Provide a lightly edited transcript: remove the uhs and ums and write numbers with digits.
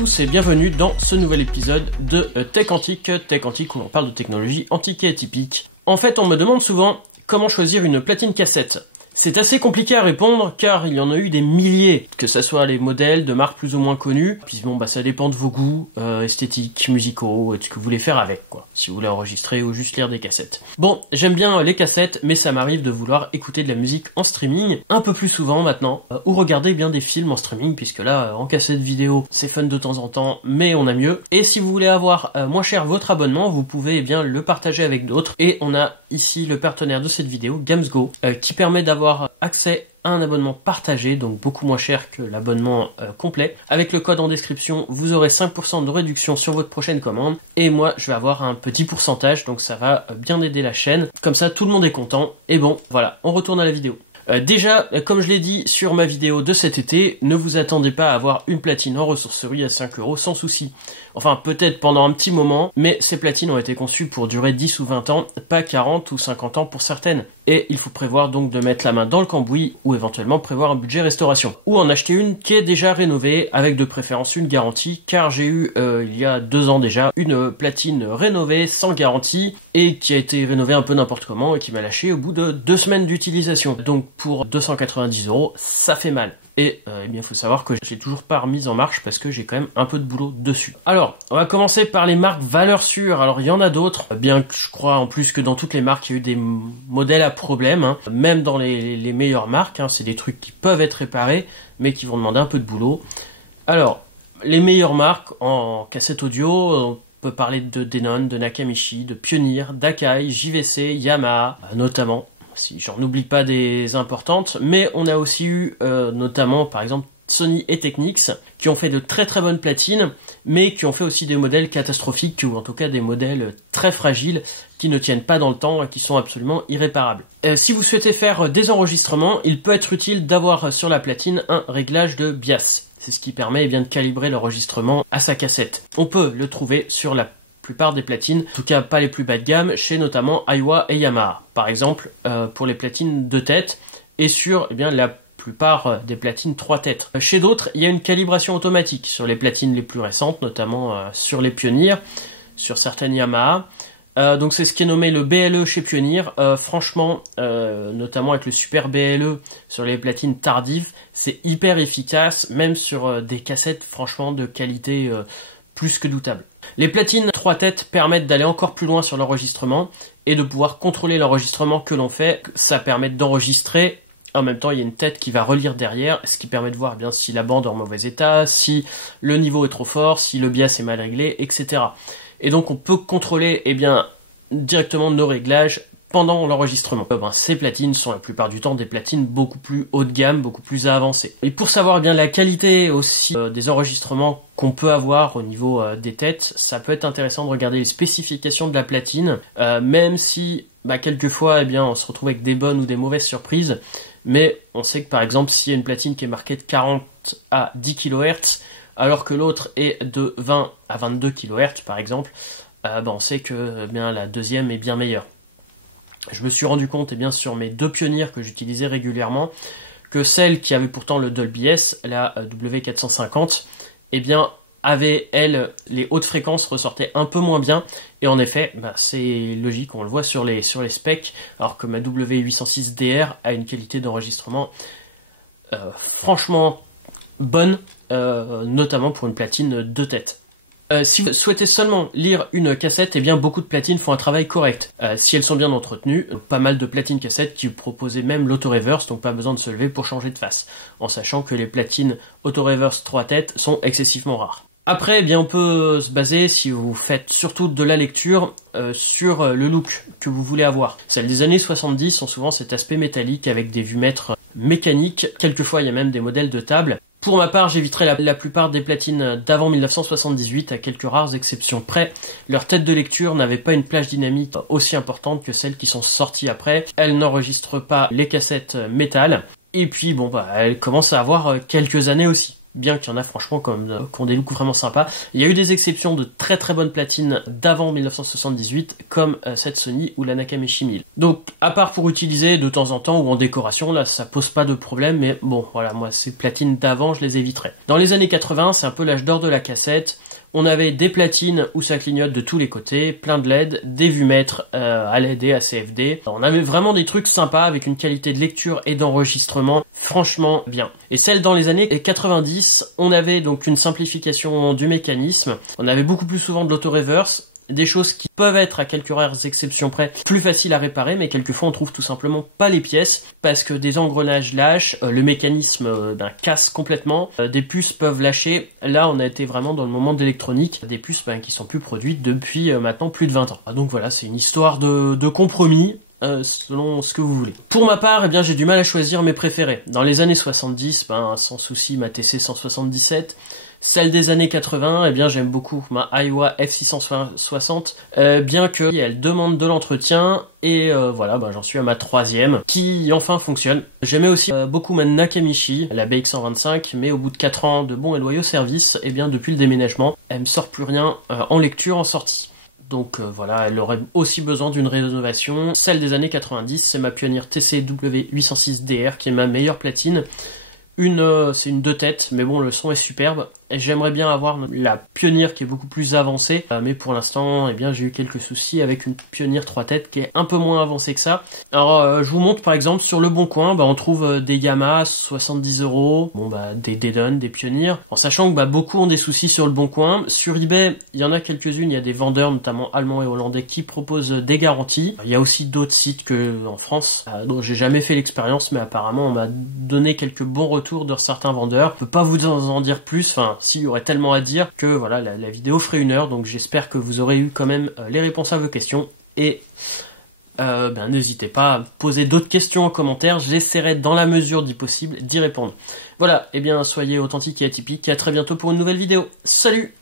tous et bienvenue dans ce nouvel épisode de Tech Antique où on parle de technologie antique et atypique. En fait, on me demande souvent comment choisir une platine cassette. C'est assez compliqué à répondre car il y en a eu des milliers, que ce soit les modèles de marques plus ou moins connues. Puis bon, ça dépend de vos goûts esthétiques, musicaux, et de ce que vous voulez faire avec, quoi. Si vous voulez enregistrer ou juste lire des cassettes. Bon, j'aime bien les cassettes, mais ça m'arrive de vouloir écouter de la musique en streaming un peu plus souvent maintenant, ou regarder bien des films en streaming, puisque là, en cassette vidéo, c'est fun de temps en temps, mais on a mieux. Et si vous voulez avoir moins cher votre abonnement, vous pouvez bien le partager avec d'autres. Et on a ici le partenaire de cette vidéo, GamesGo, qui permet d'avoir accès à un abonnement partagé, donc beaucoup moins cher que l'abonnement complet. Avec le code en description, vous aurez 5% de réduction sur votre prochaine commande. Et moi, je vais avoir un petit pourcentage, donc ça va bien aider la chaîne. Comme ça, tout le monde est content. Et bon, voilà, on retourne à la vidéo. Déjà, comme je l'ai dit sur ma vidéo de cet été, ne vous attendez pas à avoir une platine en ressourcerie à 5 € sans souci. Enfin, peut-être pendant un petit moment, mais ces platines ont été conçues pour durer 10 ou 20 ans, pas 40 ou 50 ans pour certaines. Et il faut prévoir donc de mettre la main dans le cambouis ou éventuellement prévoir un budget restauration. Ou en acheter une qui est déjà rénovée, avec de préférence une garantie, car j'ai eu, il y a 2 ans déjà, une platine rénovée sans garantie, et qui a été rénovée un peu n'importe comment, et qui m'a lâché au bout de 2 semaines d'utilisation. Donc pour 290 €, ça fait mal. Et eh bien, il faut savoir que je l'ai toujours pas remise en marche parce que j'ai quand même un peu de boulot dessus. Alors, on va commencer par les marques valeurs sûres. Alors, il y en a d'autres, bien que je crois en plus que dans toutes les marques, il y a eu des modèles à problème, hein. Même dans les meilleures marques, hein, c'est des trucs qui peuvent être réparés, mais qui vont demander un peu de boulot. Alors, les meilleures marques en cassette audio, on peut parler de Denon, de Nakamichi, de Pioneer, d'Akai, JVC, Yamaha, notamment. Si j'en oublie pas des importantes, mais on a aussi eu notamment par exemple Sony et Technics qui ont fait de très très bonnes platines, mais qui ont fait aussi des modèles catastrophiques ou en tout cas des modèles très fragiles qui ne tiennent pas dans le temps et qui sont absolument irréparables. Si vous souhaitez faire des enregistrements, il peut être utile d'avoir sur la platine un réglage de bias. C'est ce qui permet bien de calibrer l'enregistrement à sa cassette. On peut le trouver sur la plupart des platines, en tout cas pas les plus bas de gamme, chez notamment Aiwa et Yamaha, par exemple pour les platines 2 têtes, et sur la plupart des platines 3 têtes. Chez d'autres, il y a une calibration automatique sur les platines les plus récentes, notamment sur les Pioneer, sur certaines Yamaha. Donc c'est ce qui est nommé le BLE chez Pioneer. Franchement, notamment avec le Super BLE sur les platines tardives, c'est hyper efficace, même sur des cassettes franchement de qualité plus que doutable. Les platines 3 têtes permettent d'aller encore plus loin sur l'enregistrement et de pouvoir contrôler l'enregistrement que l'on fait. Ça permet d'enregistrer. En même temps, il y a une tête qui va relire derrière, ce qui permet de voir bien si la bande est en mauvais état, si le niveau est trop fort, si le bias est mal réglé, etc. Et donc, on peut contrôler directement nos réglages pendant l'enregistrement. Ces platines sont la plupart du temps des platines beaucoup plus haut de gamme, beaucoup plus avancées. Et pour savoir la qualité aussi des enregistrements qu'on peut avoir au niveau des têtes, ça peut être intéressant de regarder les spécifications de la platine, même si quelquefois on se retrouve avec des bonnes ou des mauvaises surprises, mais on sait que par exemple s'il y a une platine qui est marquée de 40 à 10 kHz, alors que l'autre est de 20 à 22 kHz par exemple, on sait que la deuxième est bien meilleure. Je me suis rendu compte sur mes 2 Pioneer que j'utilisais régulièrement que celle qui avait pourtant le Dolby S, la W450, avait elle les hautes fréquences ressortaient un peu moins bien, et en effet c'est logique, on le voit sur les specs, alors que ma W806DR a une qualité d'enregistrement franchement bonne, notamment pour une platine 2 têtes. Si vous souhaitez seulement lire une cassette, beaucoup de platines font un travail correct. Si elles sont bien entretenues, pas mal de platines cassettes qui proposaient même l'auto-reverse, donc pas besoin de se lever pour changer de face, en sachant que les platines auto-reverse 3 têtes sont excessivement rares. Après, on peut se baser, si vous faites surtout de la lecture, sur le look que vous voulez avoir. Celles des années 70 ont souvent cet aspect métallique avec des vues-mètres mécaniques. Quelquefois, il y a même des modèles de table. Pour ma part, j'éviterai la plupart des platines d'avant 1978, à quelques rares exceptions près. Leur tête de lecture n'avait pas une plage dynamique aussi importante que celles qui sont sorties après. Elles n'enregistrent pas les cassettes métal. Et puis elles commencent à avoir quelques années aussi. bien qu'il y en a franchement qui ont des looks vraiment sympas. Il y a eu des exceptions de très très bonnes platines d'avant 1978, comme cette Sony ou la Nakamichi 1000. Donc, à part pour utiliser de temps en temps ou en décoration, là ça pose pas de problème, mais bon, voilà, moi ces platines d'avant, je les éviterai. Dans les années 80, c'est un peu l'âge d'or de la cassette. On avait des platines où ça clignote de tous les côtés, plein de LED, des vumètres à LED et à CFD. On avait vraiment des trucs sympas avec une qualité de lecture et d'enregistrement franchement bien. Et celle dans les années 90, on avait donc une simplification du mécanisme. On avait beaucoup plus souvent de l'auto-reverse, des choses qui peuvent être à quelques rares exceptions près plus faciles à réparer, mais quelquefois on trouve tout simplement pas les pièces parce que des engrenages lâchent, le mécanisme casse complètement, des puces peuvent lâcher. Là on a été vraiment dans le moment d'électronique, des puces qui sont plus produites depuis maintenant plus de 20 ans. Donc voilà, c'est une histoire de compromis. Selon ce que vous voulez. Pour ma part, eh bien, j'ai du mal à choisir mes préférés. Dans les années 70, sans souci, ma TC 177. Celle des années 80, eh bien, j'aime beaucoup ma Aiwa F660, bien que elle demande de l'entretien, et voilà, j'en suis à ma 3e, qui enfin fonctionne. J'aimais aussi beaucoup ma Nakamichi, la BX125, mais au bout de 4 ans de bons et loyaux services, eh bien, depuis le déménagement, elle me sort plus rien en lecture en sortie. Donc voilà, elle aurait aussi besoin d'une rénovation. Celle des années 90, c'est ma Pioneer TCW806DR qui est ma meilleure platine. C'est une 2 têtes, mais bon, le son est superbe. Et j'aimerais bien avoir la Pioneer qui est beaucoup plus avancée, mais pour l'instant, eh bien, j'ai eu quelques soucis avec une Pioneer 3 têtes qui est un peu moins avancée que ça. Alors, je vous montre par exemple sur le Bon Coin, on trouve des Yamaha 70 €, des Dedon, des Pioneer, en sachant que beaucoup ont des soucis sur le Bon Coin. Sur eBay, il y en a quelques-unes, il y a des vendeurs, notamment allemands et hollandais, qui proposent des garanties. Il y a aussi d'autres sites que en France, dont j'ai jamais fait l'expérience, mais apparemment on m'a donné quelques bons retours de certains vendeurs. Je peux pas vous en dire plus, s'il y aurait tellement à dire que voilà, la vidéo ferait 1 heure, donc j'espère que vous aurez eu quand même les réponses à vos questions, et n'hésitez pas à poser d'autres questions en commentaire, j'essaierai dans la mesure du possible d'y répondre. Voilà, soyez authentiques et atypiques, et à très bientôt pour une nouvelle vidéo. Salut!